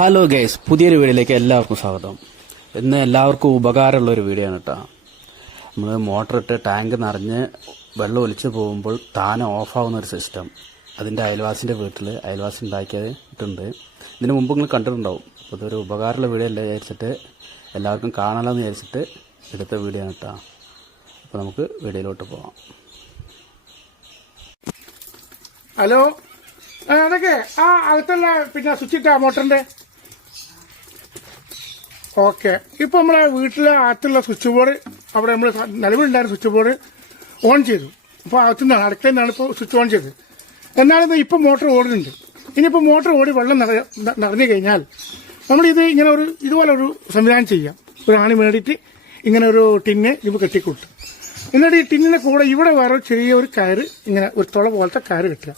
Hello guys പുതിയൊരു വീഡിയോയിലേക്ക് എല്ലാവർക്കും സ്വാഗതം. ഇന്ന് എല്ലാവർക്കും ഉപകാരമുള്ള ഒരു വീഡിയോ ആണ് കേട്ടോ. നമ്മൾ മോട്ടർ ഇട്ട് ടാങ്ക് നിറഞ്ഞ് വെള്ളം ഒലിച്ച് പോകുമ്പോൾ താനെ ഓഫാവുന്ന ഒരു സിസ്റ്റം അതിന്റെ അയൽവാസിന്റെ വീട്ടിൽ അയൽവാസി ഉണ്ടാക്കിയിട്ടുണ്ട്. ഇതിന് മുമ്പ് നിങ്ങൾ കണ്ടിട്ടുണ്ടാവും. അപ്പോൾ ഇതൊരു ഉപകാരമുള്ള വീഡിയോ അല്ല വിചാരിച്ചിട്ട് എല്ലാവർക്കും കാണാമെന്ന് വിചാരിച്ചിട്ട് എടുത്ത വീഡിയോ ആണ് കേട്ടോ. അപ്പോൾ നമുക്ക് വീഡിയോയിലോട്ട് പോകാം ഹലോ അതൊക്കെ. ആ അകത്തുള്ള പിന്നെ സ്വിച്ച് ഇട്ടാ മോട്ടറിന്റെ ഓക്കെ. ഇപ്പൊ നമ്മളെ വീട്ടിലെ അകത്തുള്ള സ്വിച്ച് ബോർഡ് അവിടെ നമ്മൾ നിലവിലുണ്ടായിരുന്ന സ്വിച്ച് ബോർഡ് ഓൺ ചെയ്തു. അപ്പൊ അകത്തുനിന്നാണ് അടുക്കളയിൽ നിന്നാണ് സ്വിച്ച് ഓൺ ചെയ്തത്. എന്നാലും ഇപ്പൊ മോട്ടോർ ഓടുന്നുണ്ട്. ഇനിയിപ്പോ മോട്ടോർ ഓടി വെള്ളം നിറഞ്ഞു കഴിഞ്ഞാൽ നമ്മളിത് ഇങ്ങനെ ഒരു ഇതുപോലെ ഒരു സംവിധാനം ചെയ്യാം. ഒരു ആണി മേടിയിട്ട് ഇങ്ങനെ ഒരു ടിന്ന് ഇത് കെട്ടിക്കൂട്ടും. എന്നിട്ട് ഈ ടിന്നിന്റെ കൂടെ ഇവിടെ വേറെ ചെറിയ ഒരു കയറ് ഇങ്ങനെ ഒരു തുള പോലത്തെ കയറ് കെട്ടുക.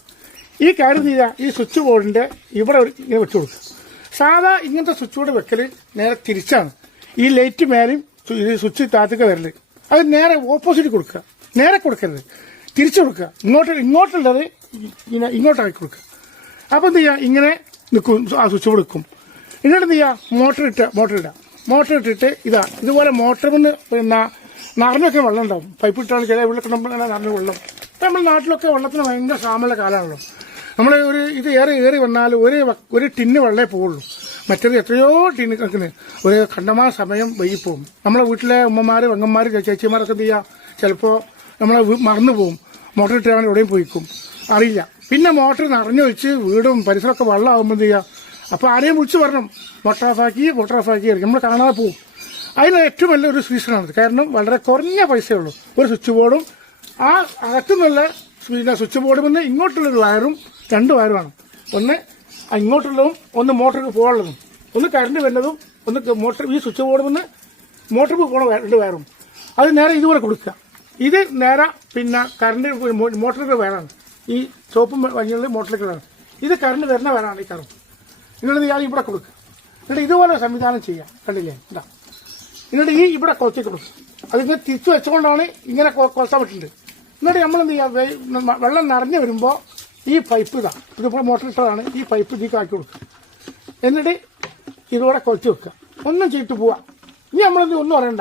ഈ കയറ് ചെയ്യാ ഈ സ്വിച്ച് ബോർഡിന്റെ ഇവിടെ ഒരു ഇങ്ങനെ വെച്ചു കൊടുക്കുക. സാധാ ഇങ്ങനത്തെ സ്വിച്ച് ബോർഡ് വെക്കൽ നേരെ തിരിച്ചാണ്. ഈ ലൈറ്റ് മേലെയും സ്വിച്ച് താത്തൊക്കെ വരൽ. അത് നേരെ ഓപ്പോസിറ്റ് കൊടുക്കുക. നേരെ കൊടുക്കരുത്. തിരിച്ചു കൊടുക്കുക. ഇങ്ങോട്ട് ഇങ്ങോട്ടുള്ളത് ഇങ്ങനെ ഇങ്ങോട്ടാക്കി കൊടുക്കുക. അപ്പൊ എന്ത് ചെയ്യാ ഇങ്ങനെ നിൽക്കും. ആ സ്വിച്ച് നിൽക്കും. എന്നിട്ട് എന്ത് ചെയ്യാ മോട്ടർ ഇട്ട മോട്ടർ ഇടാം മോട്ടർ ഇട്ടിട്ട് ഇതാ. ഇതുപോലെ മോട്ടറിൽ നിന്ന് പിന്നെ നിറഞ്ഞൊക്കെ വെള്ളം ഉണ്ടാവും. പൈപ്പ് ഇട്ടാണ് ചില ഇവിടെ നമ്മൾ നിറഞ്ഞ വെള്ളം. നമ്മൾ നാട്ടിലൊക്കെ വെള്ളത്തിന് ഭയങ്കര ക്ഷാമമുള്ള കാലമാണല്ലോ നമ്മൾ ഒരു ഇത് ഏറെ ഏറി വന്നാൽ ഒരേ ഒരു ടിന്ന് വെള്ളേ പോവുള്ളൂ. മറ്റേത് എത്രയോ ടിന്ന് കണക്കിന്. ഒരു കണ്ടമാ സമയം വൈകിപ്പോകും നമ്മളെ വീട്ടിലെ ഉമ്മമാര് പെങ്ങന്മാര് ചേച്ചിമാരൊക്കെ എന്ത് ചെയ്യുക ചിലപ്പോൾ നമ്മളെ മറന്നു പോകും മോട്ടർ ഇട്ടാണ് എവിടെയും പോയിക്കും. അറിയില്ല. പിന്നെ മോട്ടർ നിറഞ്ഞു വെച്ച് വീടും പരിസരമൊക്കെ വെള്ളമാകുമ്പോൾ എന്ത് ചെയ്യുക അപ്പോൾ ആരെയും വിളിച്ച് പറഞ്ഞു മോട്ടർ ഓഫാക്കി മോട്ടർ ഓഫാക്കി നമ്മൾ കാണാതെ പോകും അതിന് ഏറ്റവും വലിയൊരു സീസണാണ് കാരണം വളരെ കുറഞ്ഞ പൈസയേ ഉള്ളൂ. ഒരു സ്വിച്ച് ബോർഡും ആ അകത്തുനിന്നുള്ള സ്വിച്ച് ബോർഡിൽ നിന്ന് ഇങ്ങോട്ടുള്ളൊരു വയറും രണ്ട് വയറുമാണ്. ഒന്ന് ഇങ്ങോട്ടുള്ളതും ഒന്ന് മോട്ടർക്ക് പോകാനുള്ളതും. ഒന്ന് കറണ്ട് വരുന്നതും ഒന്ന് മോട്ടർ ഈ സ്വിച്ച് ബോർഡിൽ നിന്ന് മോട്ടർക്ക് പോകണ രണ്ട് വയറും. അത് നേരെ ഇതുപോലെ കൊടുക്കുക. ഇത് നേരെ പിന്നെ കറണ്ട് മോട്ടറിന്റെ വയറാണ് ഈ ചോപ്പും വഴിയുള്ള മോട്ടറിലേക്ക് വയറാണ് ഇത് കറണ്ട് വരുന്ന വയറാണ് ഈ കറും. എന്നിട്ട് ഇയാൾ ഇവിടെ കൊടുക്കുക. എന്നിട്ട് ഇതുപോലെ സംവിധാനം ചെയ്യാം കണ്ടില്ലേ? ഇതാ. എന്നിട്ട് ഈ ഇവിടെ കൊത്തി കൊടുക്കും അതിങ്ങനെ തിരിച്ചു വെച്ചുകൊണ്ടാണ് ഇങ്ങനെ കൊത്താൻ പറ്റുന്നത്. എന്നിട്ട് നമ്മൾ എന്ത് ചെയ്യാം വെള്ളം നിറഞ്ഞു വരുമ്പോൾ ഈ പൈപ്പ് ഇതാ. ഇതിപ്പോൾ മോട്ടർ ഇട്ടതാണ്. ഈ പൈപ്പ് ഇതിൽ കാക്കി കൊടുക്കുക. എന്നിട്ട് ഇതോടെ കൊളത്തി വെക്കുക. ഒന്നും ചെയ്തിട്ട് പോവാ. ഇനി നമ്മളെന്ത് ഒന്നും അറിയണ്ട.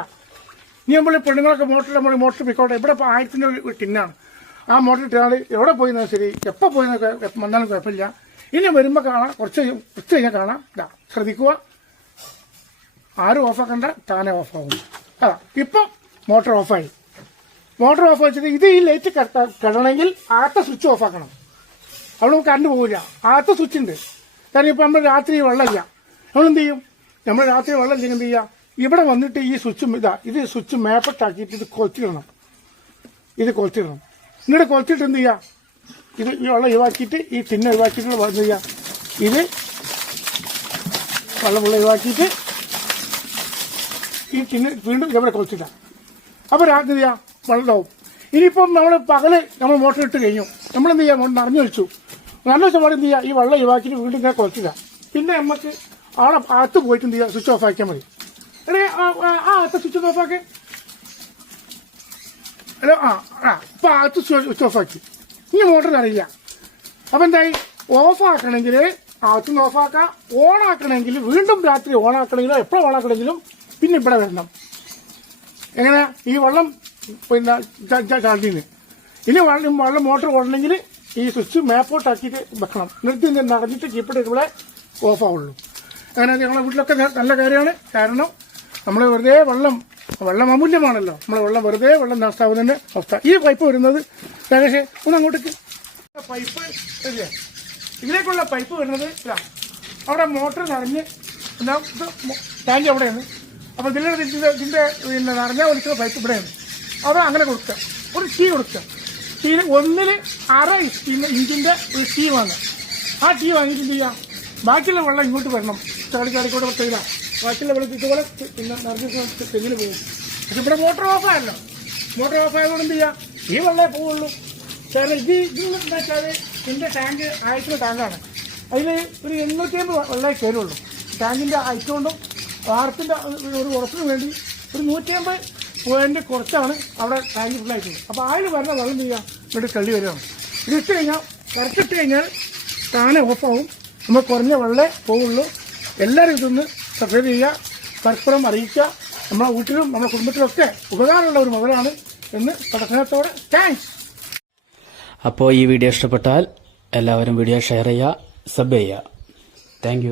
ഇനി നമ്മൾ പെണ്ണുങ്ങളൊക്കെ മോട്ടർ നമ്മൾ മോട്ടർ പിക്കോട്ടെ ഇവിടെ ഇപ്പോൾ ആയിരത്തിന്റെ ഒരു ടിന്നാണ്. ആ മോട്ടർ ഇട്ടാൽ എവിടെ പോയിരുന്നാൽ ശരി. എപ്പോൾ പോയിരുന്ന വന്നാലും കുഴപ്പമില്ല. ഇനി വരുമ്പോൾ കാണാം. കുറച്ച് കുറച്ച് കഴിഞ്ഞാൽ കാണാം. ഇതാ. ശ്രദ്ധിക്കുക. ആരും ഓഫാക്കണ്ട. താനെ ഓഫാകും അതാ ഇപ്പം മോട്ടർ ഓഫായി. മോട്ടർ ഓഫ് വെച്ചിട്ട് ഇത് ഈ ലൈറ്റ് കിടണമെങ്കിൽ ആട്ട സ്വിച്ച് ഓഫാക്കണം. അവിടെ കറണ്ട് പോകില്ല ആത്ത സ്വിച്ച് ഉണ്ട്. കാരണം ഇപ്പം നമ്മൾ രാത്രി വെള്ളമില്ല. നമ്മൾ എന്ത് ചെയ്യും? നമ്മൾ രാത്രി വെള്ളം ഇല്ലെങ്കിൽ എന്ത് ചെയ്യുക ഇവിടെ വന്നിട്ട് ഈ സ്വിച്ച് ഇതാ ഇത് സ്വിച്ച് മേപ്പട്ടാക്കിയിട്ട് ഇത് കൊച്ചിടണം ഇത് കൊച്ചിടണം ഇങ്ങോട്ട് കൊച്ചിട്ട് എന്ത് ചെയ്യുക ഇത് ഈ വെള്ളം ഒഴിവാക്കിയിട്ട് ഈ തിന്ന ഒഴിവാക്കിയിട്ട് എന്ത് ചെയ്യുക ഇത് വെള്ളം വെള്ളം ഒഴിവാക്കിയിട്ട് ഈ തിന്ന വീണ്ടും ഇവിടെ കൊച്ചില്ല അപ്പോൾ രാത്രി വെള്ളം വെള്ളമാവും. ഇനിയിപ്പം നമ്മൾ പകൽ നമ്മൾ മോട്ടർ ഇട്ട് കഴിഞ്ഞു. നമ്മൾ എന്ത് ചെയ്യാം നിറഞ്ഞു വെച്ചു നല്ല ചുമട് എന്ത് ചെയ്യുക ഈ വെള്ളം ഒഴിവാക്കിയിട്ട് വീണ്ടും ഇങ്ങനെ കുറച്ചില്ല പിന്നെ നമുക്ക് അവിടെ അകത്ത് പോയിട്ട് എന്ത് ചെയ്യുക? സ്വിച്ച് ഓഫ് ആക്കിയാൽ മതി. എടേ ആ അകത്ത് സ്വിച്ച് ഓഫ് ആക്കി. ഹലോ ആ ആ ഇപ്പൊ അകത്ത് സ്വിച്ച് ഓഫ് ആക്കി. ഇനി മോട്ടർ അറിയില്ല. അപ്പൊ എന്തായി? ഓഫ് ആക്കണമെങ്കിൽ അകത്തുനിന്ന് ഓഫ് ആക്കാം. ഓൺ ആക്കണമെങ്കിൽ വീണ്ടും രാത്രി ഓൺ ആക്കണമെങ്കിലും എപ്പോഴും ഓൺ ആക്കണമെങ്കിലും പിന്നെ ഇവിടെ വരണം. എങ്ങനെ? ഈ വെള്ളം പിന്നെ ചാട്ടിന്ന് ഇനി വെള്ളം വെള്ളം മോട്ടർ ഓടണമെങ്കിൽ ഈ സ്വിച്ച് മാപ്പോട്ടാക്കിയിട്ട് വെക്കണം. നിർത്തി ഇത് നടന്നിട്ട് കീപ്പിട്ട് ഇവിടെ ഓഫ് ആവുള്ളൂ. അങ്ങനെ ഞങ്ങളെ വീട്ടിലൊക്കെ നല്ല കാര്യമാണ്. കാരണം നമ്മൾ വെറുതെ വെള്ളം വെള്ളം അമൂല്യമാണല്ലോ. നമ്മളെ വെള്ളം വെറുതെ വെള്ളം നഷ്ടാവുന്നതിന്റെ അവസ്ഥ. ഈ പൈപ്പ് വരുന്നത് ഏകദേശം ഒന്ന് അങ്ങോട്ടേക്ക്. പൈപ്പ് ഇതിലേക്കുള്ള പൈപ്പ് വരുന്നത് അവിടെ മോട്ടർ നിറഞ്ഞ് ടാങ്ക് അവിടെയാണ്. അപ്പൊ ഇതിന്റെ ഇതിന്റെ പിന്നെ നിറഞ്ഞ ഒരു പൈപ്പ് ഇവിടെയാണ്. അവിടെ അങ്ങനെ കൊടുക്കുക. ഒരു ടീ കൊടുക്കുക. ടീ ഒന്നിൽ അര ഇഞ്ച് ഇഞ്ചിന്റെ ഒരു ടീ വാങ്ങുക ആ ടീ വാങ്ങിയിട്ട് ചെയ്യാം? ബാക്കിയുള്ള വെള്ളം ഇങ്ങോട്ട് വരണം. ചാടി ചാടിക്കോട്ട് ചെയ്ത. ബാക്കിയുള്ള വെള്ളം ഇതുപോലെ പിന്നെ നിറഞ്ഞ തെങ്ങിന് പോകും. പക്ഷെ ഇവിടെ മോട്ടർ ഓഫ് ആയല്ലോ. മോട്ടർ ഓഫ് ആയതുകൊണ്ട് എന്ത് ചെയ്യാം? ഈ വെള്ളമേ പോവുള്ളൂ. കാരണം ഇത് ഇതെന്ന് വെച്ചാൽ ഇതിന്റെ ടാങ്ക് ആയിട്ടുള്ള ടാങ്കാണ് അതിൽ ഒരു എണ്ണൂറ്റി അമ്പത് വെള്ളമേ കയറുള്ളൂ. ടാങ്കിന്റെ ഹൈറ്റ് കൊണ്ടും വാർപ്പിന്റെ ഒരു ഉറപ്പിന് വേണ്ടി ഒരു നൂറ്റി അമ്പത് പോയിന്റ് കുറച്ചാണ് അവിടെ ടാങ്ക് ഫുള്ളായിട്ടുള്ളത് അപ്പോൾ അതിൽ വരുന്ന വെള്ളം ചെയ്യുക ഇവിടെ തള്ളി വരികയാണ്. ഇത് ഇട്ട് കഴിഞ്ഞാൽ കറക്റ്റിട്ട് കഴിഞ്ഞാൽ താനെ ഓഫാവും നമ്മൾ കുറഞ്ഞ വെള്ളമേ പോവുള്ളൂ. എല്ലാവരും ഇതൊന്ന് സബ്സ്ക്രൈബ് ചെയ്യുക പരസ്പരം അറിയിക്കുക. നമ്മളെ വീട്ടിലും നമ്മുടെ കുടുംബത്തിലൊക്കെ ഉപകാരമുള്ള ഒരു മുതലാണ് എന്ന് പ്രദർശനത്തോടെ താങ്ക്സ് അപ്പോൾ ഈ വീഡിയോ ഇഷ്ടപ്പെട്ടാൽ എല്ലാവരും വീഡിയോ ഷെയർ ചെയ്യുക സബ് ചെയ്യുക. താങ്ക്